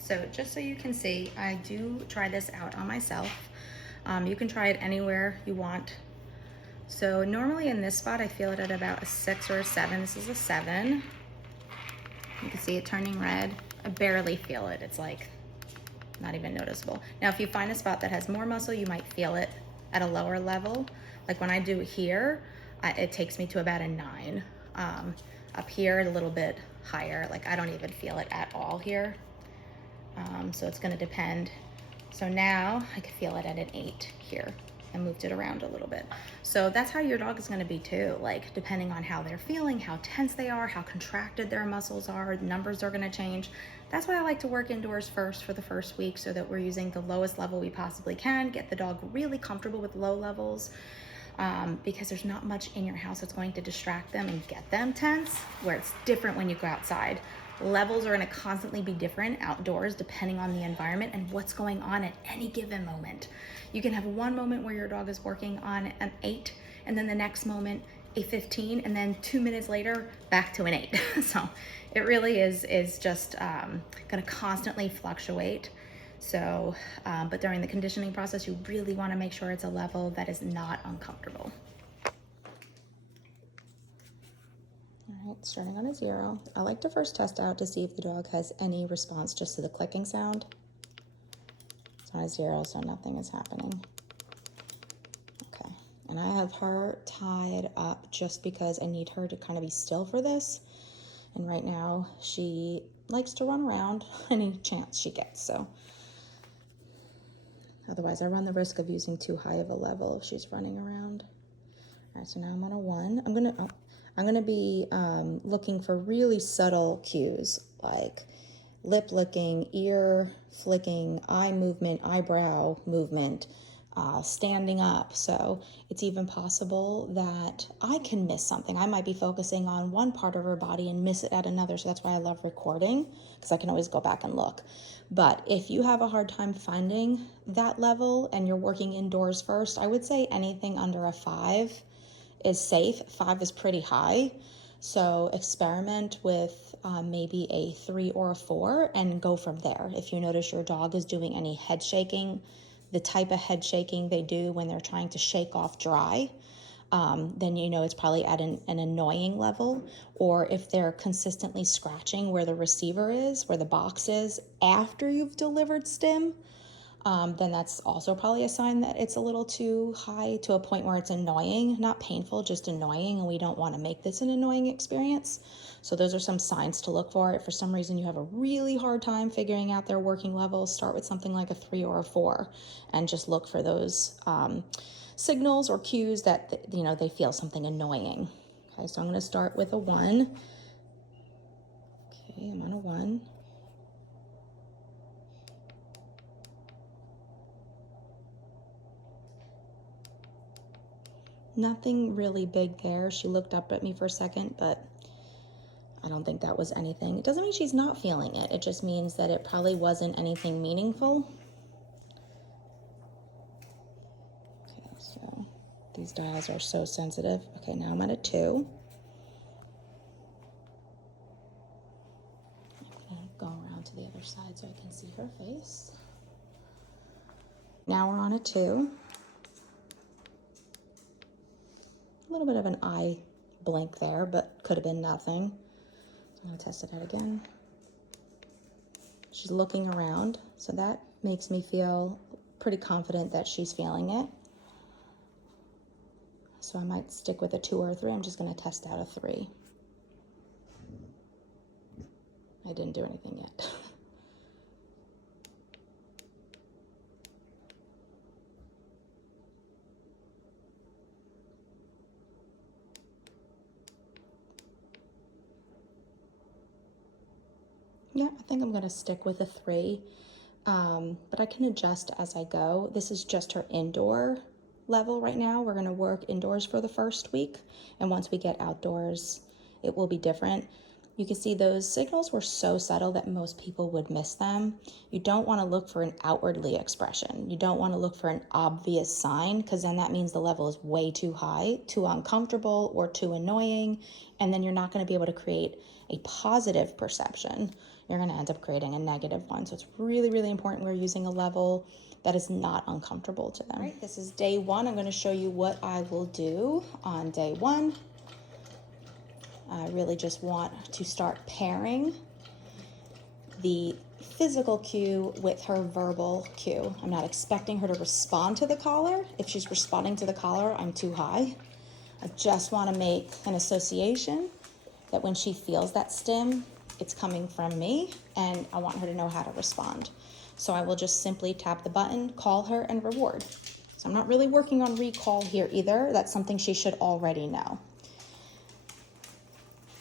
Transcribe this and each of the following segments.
so just so you can see, I do try this out on myself. You can try it anywhere you want. So normally in this spot, I feel it at about a 6 or a 7. This is a 7. You can see it turning red. I barely feel it. It's like not even noticeable. Now, if you find a spot that has more muscle, you might feel it at a lower level. Like when I do here, it takes me to about a 9. Up here, a little bit higher. Like I don't even feel it at all here. So it's gonna depend. So now I can feel it at an 8 here. I moved it around a little bit. So that's how your dog is gonna be too, like depending on how they're feeling, how tense they are, how contracted their muscles are, numbers are gonna change. That's why I like to work indoors first for the first week so that we're using the lowest level we possibly can, get the dog really comfortable with low levels, because there's not much in your house that's going to distract them and get them tense, where it's different when you go outside. Levels are going to constantly be different outdoors depending on the environment and what's going on at any given moment. You can have one moment where your dog is working on an 8 and then the next moment a 15 and then 2 minutes later back to an 8. So it really is just going to constantly fluctuate. So, but during the conditioning process, you really want to make sure it's a level that is not uncomfortable. All right, starting on a 0. I like to first test out to see if the dog has any response just to the clicking sound. It's on a 0, so nothing is happening. Okay, and I have her tied up just because I need her to kind of be still for this. And right now she likes to run around any chance she gets, so. Otherwise I run the risk of using too high of a level if she's running around. All right, so now I'm on a 1. I'm gonna be looking for really subtle cues like lip licking, ear flicking, eye movement, eyebrow movement, standing up. So it's even possible that I can miss something. I might be focusing on one part of her body and miss it at another. So that's why I love recording, because I can always go back and look. But if you have a hard time finding that level and you're working indoors first, I would say anything under a 5 is safe. 5 is pretty high. So experiment with maybe a 3 or a 4 and go from there. If you notice your dog is doing any head shaking, the type of head shaking they do when they're trying to shake off dry, then you know it's probably at an annoying level. Or if they're consistently scratching where the receiver is, where the box is after you've delivered stim, then that's also probably a sign that it's a little too high to a point where it's annoying, not painful, just annoying, and we don't want to make this an annoying experience. So those are some signs to look for. If for some reason you have a really hard time figuring out their working levels, start with something like a 3 or a 4 and just look for those signals or cues that you know they feel something annoying. Okay, so I'm going to start with a 1. Okay, I'm on a 1. Nothing really big there. She looked up at me for a second, but I don't think that was anything. It doesn't mean she's not feeling it. It just means that it probably wasn't anything meaningful. Okay, so these dials are so sensitive. Okay, now I'm at a 2. I'm gonna go around to the other side so I can see her face. Now we're on a 2. A little bit of an eye blink there, but could have been nothing. I'm gonna test it out again. She's looking around, so that makes me feel pretty confident that she's feeling it. So I might stick with a 2 or a 3. I'm just gonna test out a 3. I didn't do anything yet. Yeah, I think I'm gonna stick with a 3, but I can adjust as I go. This is just her indoor level right now. We're gonna work indoors for the first week, and once we get outdoors, it will be different. You can see those signals were so subtle that most people would miss them. You don't wanna look for an outwardly expression. You don't wanna look for an obvious sign, because then that means the level is way too high, too uncomfortable, or too annoying, and then you're not gonna be able to create a positive perception. you're going to end up creating a negative one. So it's really, really important we're using a level that is not uncomfortable to them. All right, this is day one. I'm going to show you what I will do on day one. I really just want to start pairing the physical cue with her verbal cue. I'm not expecting her to respond to the collar. If she's responding to the collar, I'm too high. I just want to make an association that when she feels that stim, it's coming from me, and I want her to know how to respond. So I will just simply tap the button, call her, and reward. So I'm not really working on recall here either. That's something she should already know.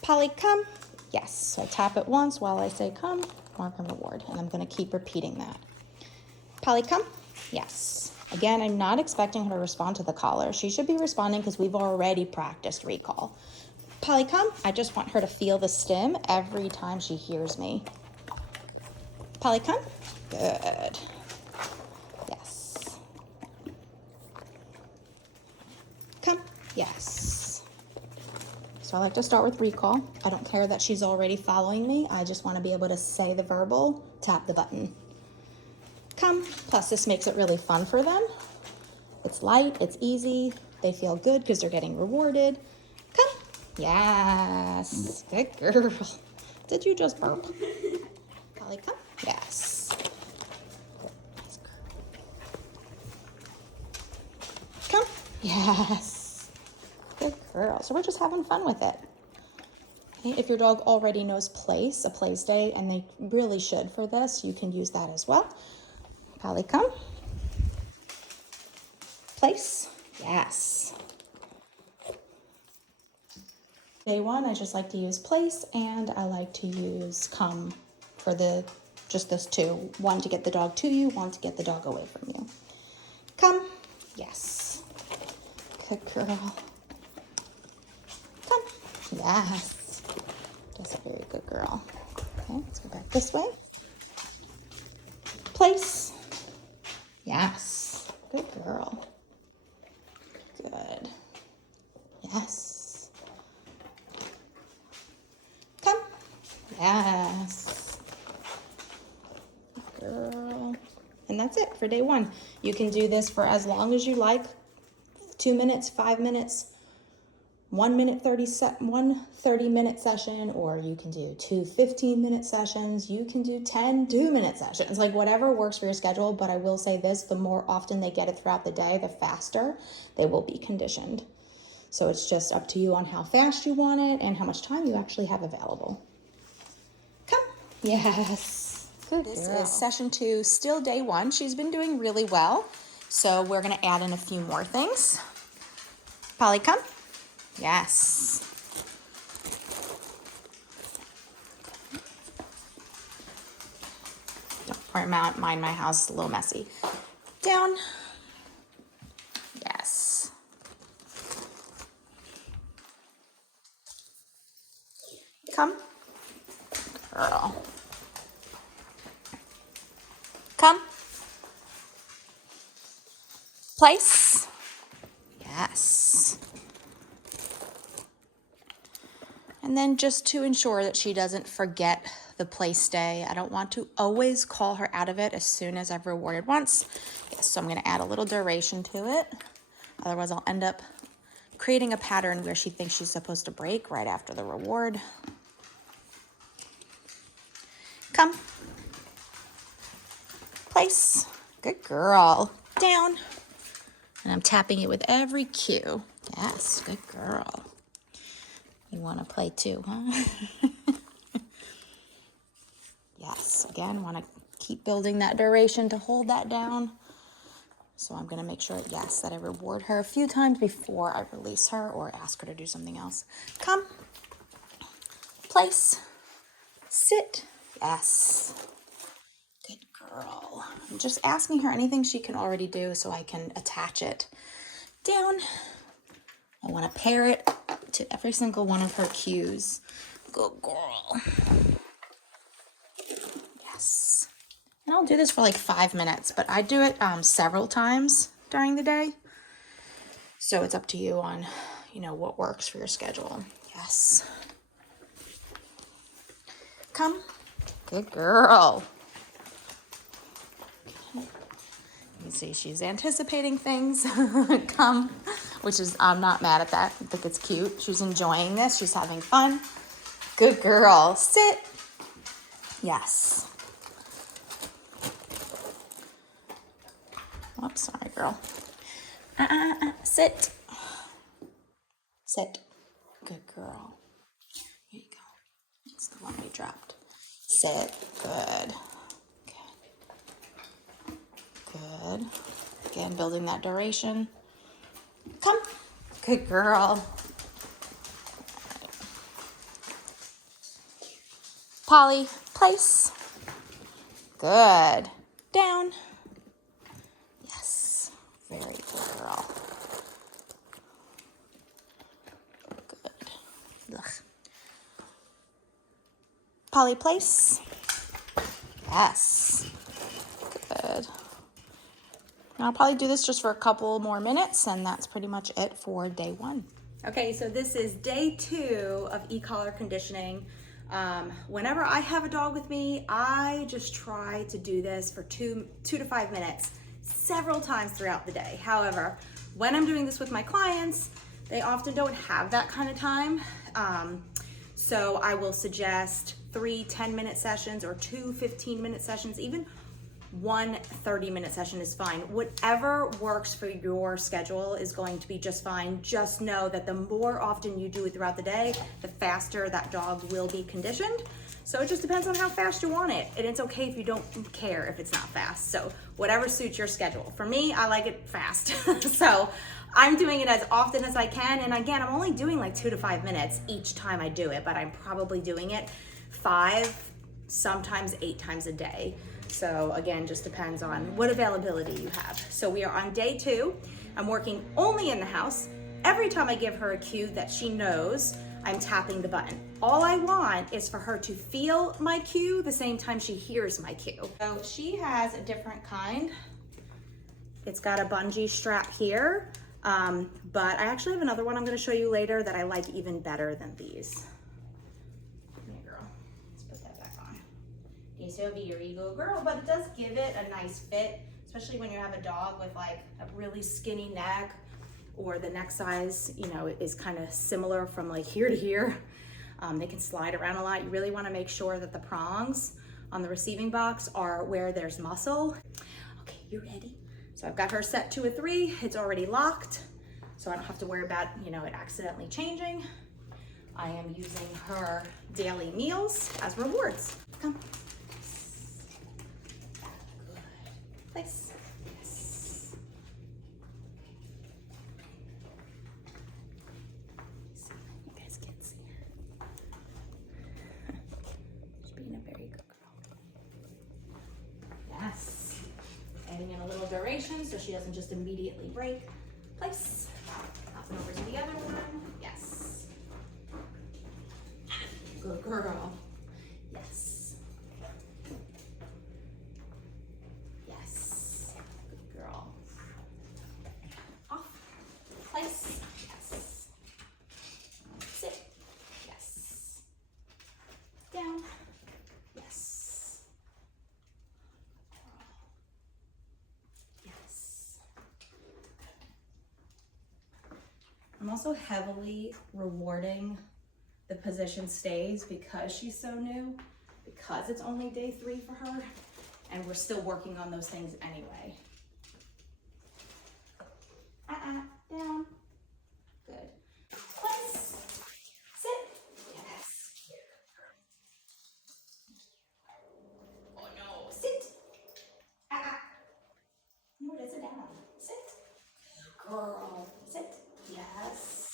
Polly, come. Yes. So I tap it once while I say come, mark and reward. And I'm going to keep repeating that. Polly, come. Yes. Again, I'm not expecting her to respond to the collar. She should be responding because we've already practiced recall. Polly, come. I just want her to feel the stim every time she hears me. Polly, come. Good. Yes. Come. Yes. So I like to start with recall. I don't care that she's already following me. I just want to be able to say the verbal, tap the button. Come. Plus this makes it really fun for them. It's light, it's easy. They feel good because they're getting rewarded. Come. Yes. Good girl. Did you just burp? Polly, come. Yes. Come. Yes. Good girl. So we're just having fun with it. Okay. If your dog already knows place, a place day, and they really should for this, you can use that as well. Polly, come. Place. Yes. Day one, I just like to use place, and I like to use come for just this two. One to get the dog to you, one to get the dog away from you. Come. Yes. Good girl. Come. Yes. That's a very good girl. Okay, let's go back this way. Place. Yes. Good girl. Good. Yes. Come. Yes. Good girl. And that's it for day one. You can do this for as long as you like. 2 minutes, 5 minutes, 1 minute, 1 30-minute session, or you can do 2 15-minute sessions. You can do 10 2-minute sessions, like whatever works for your schedule. But I will say this, the more often they get it throughout the day, the faster they will be conditioned. So it's just up to you on how fast you want it and how much time you actually have available. Come. Yes. Good girl. This is session 2, still day 1. She's been doing really well. So we're going to add in a few more things. Polly, come. Yes. Don't mind my house is a little messy. Down. Yes. Come. Girl. Come. Place. Yes. And then just to ensure that she doesn't forget the play stay, I don't want to always call her out of it as soon as I've rewarded once. Yes, so I'm going to add a little duration to it. Otherwise, I'll end up creating a pattern where she thinks she's supposed to break right after the reward. Come. Place. Good girl. Down. And I'm tapping it with every cue. Yes, good girl. You want to play too, huh? Yes, again, want to keep building that duration to hold that down. So I'm going to make sure, yes, that I reward her a few times before I release her or ask her to do something else. Come. Place. Sit. Yes. Good girl. I'm just asking her anything she can already do so I can attach it. Down. I want to pair it to every single one of her cues. Good girl. Yes. And I'll do this for like 5 minutes, but I do it several times during the day. So it's up to you on, what works for your schedule. Yes. Come. Good girl. You see, she's anticipating things come, which is, I'm not mad at that. I think it's cute. She's enjoying this. She's having fun. Good girl. Sit. Yes. Oops, sorry, girl. Sit. Sit. Good girl. Here you go. It's the one we dropped. Sit. Good. Good. Again, building that duration. Come. Good girl. Polly, place. Good. Down. Yes. Very good girl. Good. Ugh. Polly, place. Yes. Good. I'll probably do this just for a couple more minutes, and that's pretty much it for day 1. Okay, so this is day 2 of e-collar conditioning. Whenever I have a dog with me, I just try to do this for 2 to 5 minutes several times throughout the day. However, when I'm doing this with my clients, they often don't have that kind of time. So I will suggest 3 10-minute sessions or 2 15-minute sessions. Even 1 30-minute session is fine. Whatever works for your schedule is going to be just fine. Just know that the more often you do it throughout the day, the faster that dog will be conditioned. So it just depends on how fast you want it. And it's okay if you don't care if it's not fast. So whatever suits your schedule. For me, I like it fast. So I'm doing it as often as I can. And again, I'm only doing like 2 to 5 minutes each time I do it, but I'm probably doing it 5, sometimes 8 times a day. So again, just depends on what availability you have. So we are on day 2. I'm working only in the house. Every time I give her a cue that she knows, I'm tapping the button. All I want is for her to feel my cue the same time she hears my cue. So she has a different kind. It's got a bungee strap here, but I actually have another one I'm gonna show you later that I like even better than these. So it'll be your ego girl, but it does give it a nice fit, especially when you have a dog with like a really skinny neck, or the neck size, you know, is kind of similar from like here to here. They can slide around a lot. You really want to make sure that the prongs on the receiving box are where there's muscle. Okay, you ready? So I've got her set to a 3. It's already locked, so I don't have to worry about, you know, it accidentally changing. I am using her daily meals as rewards. Come. Place. Yes. You guys can't see her. She's being a very good girl. Yes. Adding in a little duration so she doesn't just immediately break. Place. Hopping over to the other one. Yes. Good girl. Yes. Place. Yes. Sit. Yes. Down. Yes. Yes. I'm also heavily rewarding the position stays because she's so new, because it's only day 3 for her, and we're still working on those things anyway. Down. Good. Place. Sit. Yes. Oh no. Sit. No, that's it down. Sit. Girl. Sit. Yes.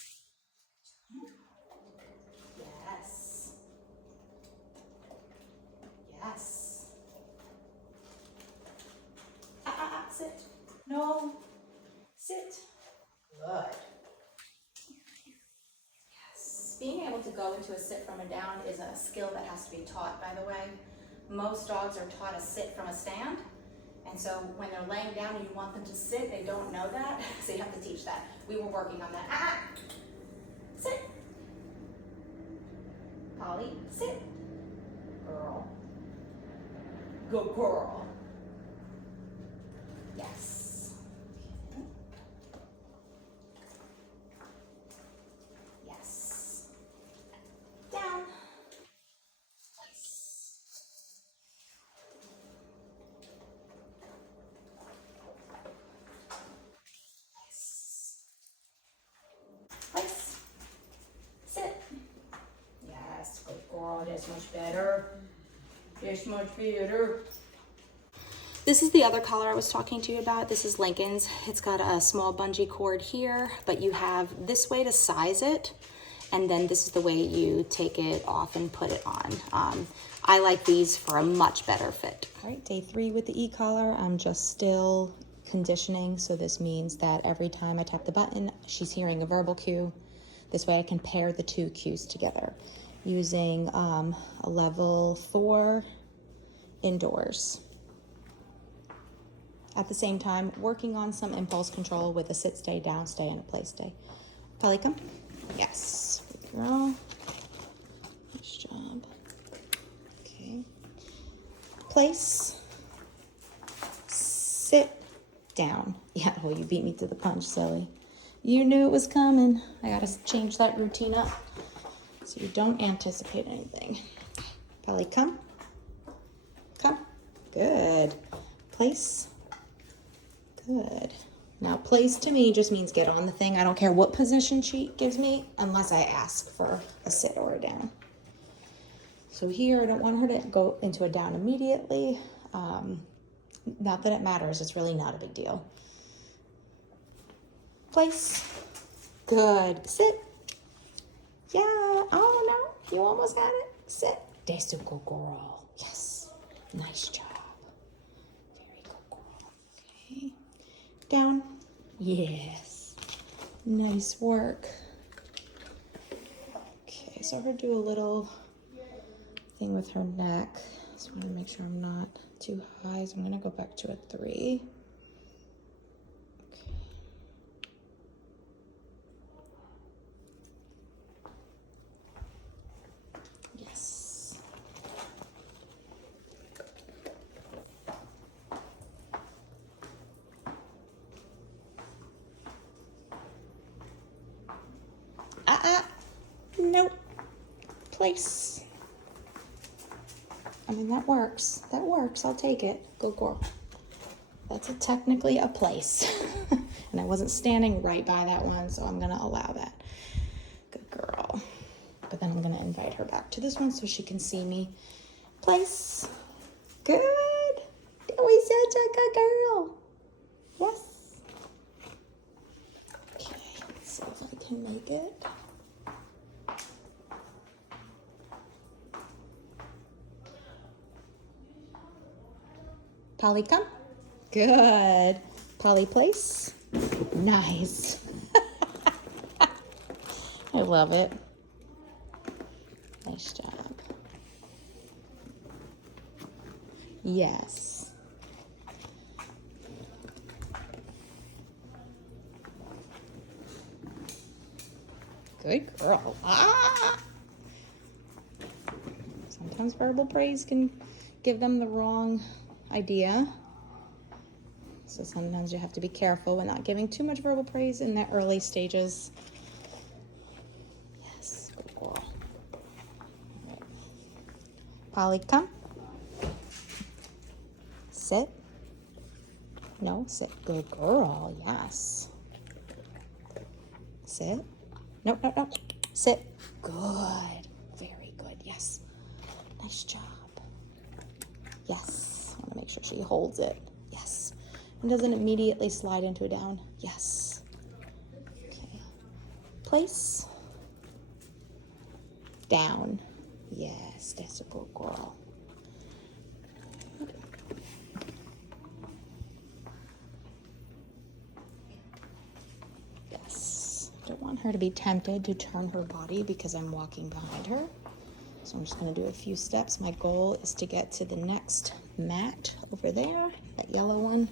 Yes. Yes. Sit. No. Sit. Good. Yes. Being able to go into a sit from a down is a skill that has to be taught, by the way. Most dogs are taught a sit from a stand. And so when they're laying down and you want them to sit, they don't know that. So you have to teach that. We were working on that. Sit. Polly, sit. Girl. Good girl. Yes. Yes. Down. Place. Sit. Yes, good girl. That's much better. That's much better. This is the other collar I was talking to you about. This is Lincoln's. It's got a small bungee cord here, but you have this way to size it, and then this is the way you take it off and put it on. I like these for a much better fit. All right, day 3 with the e-collar. I'm just still conditioning, so this means that every time I tap the button, she's hearing a verbal cue. This way I can pair the 2 cues together using a level 4 indoors. At the same time, working on some impulse control with a sit, stay, down, stay, and a play, stay. Polly, come. Yes. Good girl. Nice job. Okay. Place. Sit. Down. Yeah, well, you beat me to the punch, silly. You knew it was coming. I gotta change that routine up so you don't anticipate anything. Polly, come. Come. Good. Place. Good. Now, place to me just means get on the thing. I don't care what position she gives me unless I ask for a sit or a down. So here, I don't want her to go into a down immediately. Not that it matters. It's really not a big deal. Place. Good. Sit. Yeah. Oh, no. You almost had it. Sit. That's a good girl. Yes. Nice job. Very good girl. Okay. Down. Yes. Nice work. Okay, so her do a little thing with her neck. So I want to make sure I'm not too high. So I'm going to go back to a 3. Okay. Yes. Nope. Place. I mean, that works. That works. I'll take it. Good girl. That's technically a place. And I wasn't standing right by that one, so I'm going to allow that. Good girl. But then I'm going to invite her back to this one so she can see me. Place. Good. That was such a good girl. Yes. Okay, let's see if I can make it. Polly, come. Good. Polly, place. Nice. I love it. Nice job. Yes. Good girl. Ah! Sometimes verbal praise can give them the wrong idea. So sometimes you have to be careful with not giving too much verbal praise in the early stages. Yes, good girl. Right. Polly, come. Sit. No, sit. Good girl. Yes. Sit. Nope, nope, nope. Sit. Good. Very good. Yes. Nice job. Yes. I want to make sure she holds it. Yes. And doesn't immediately slide into a down. Yes. Okay. Place. Down. Yes. That's a good girl. Yes. Don't want her to be tempted to turn her body because I'm walking behind her. So I'm just going to do a few steps. My goal is to get to the next mat over there, that yellow one,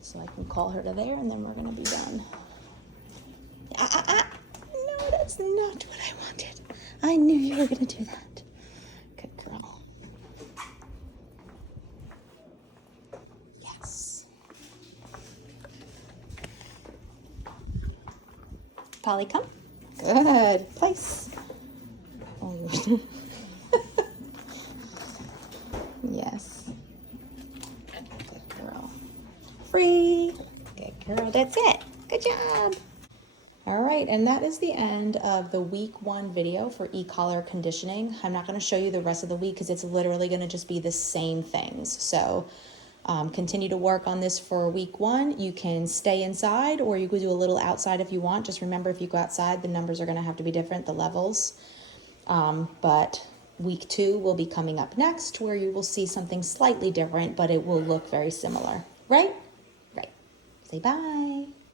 so I can call her to there, and then we're going to be done. No, that's not what I wanted. I knew you were going to do that. Good girl. Polly, come. Good. Place. Oh. Yes. Good girl. Free. Good girl. That's it. Good job. All right, and that is the end of the week 1 video for e-collar conditioning. I'm not going to show you the rest of the week because it's literally going to just be the same things. So continue to work on this for week 1. You can stay inside or you could do a little outside if you want. Just remember, if you go outside, the numbers are going to have to be different, the levels. But week 2 will be coming up next, where you will see something slightly different, but it will look very similar. Right? Right. Say bye.